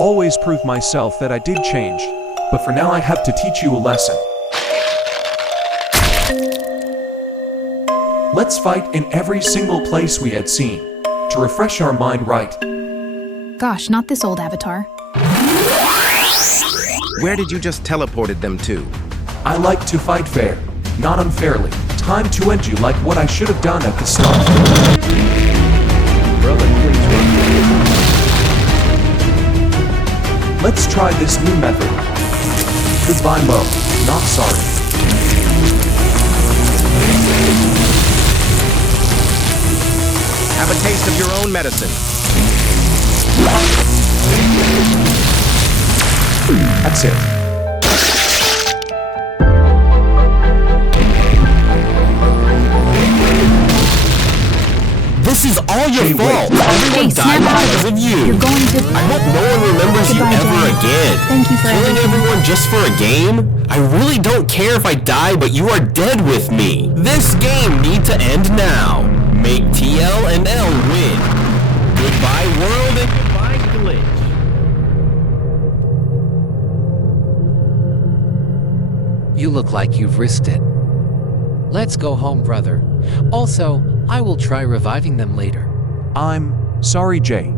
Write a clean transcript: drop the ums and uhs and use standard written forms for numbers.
always prove myself that I did change. But for now I have to teach you a lesson. Let's fight in every single place we had seen, to refresh our mind, right? Gosh, not this old avatar. Where did you just teleported them to? I like to fight fair, not unfairly. Time to end you like what I should have done at the start. Brother, please run. Let's try this new method. Goodbye, Mo. Not sorry. Have a taste of your own medicine. That's it. This is all your Jay, fault. wait. Everyone Jay, snap died out of because it. of you. You're going to... I hope no one remembers Goodbye, you ever Jay. again. Thank you for Killing everything. everyone just for a game? I really don't care if I die, but you are dead with me. This game needs to end now. Make TL and L win. Goodbye world and goodbye glitch. You look like you've risked it. Let's go home, brother. Also, I will try reviving them later. I'm sorry, Jay.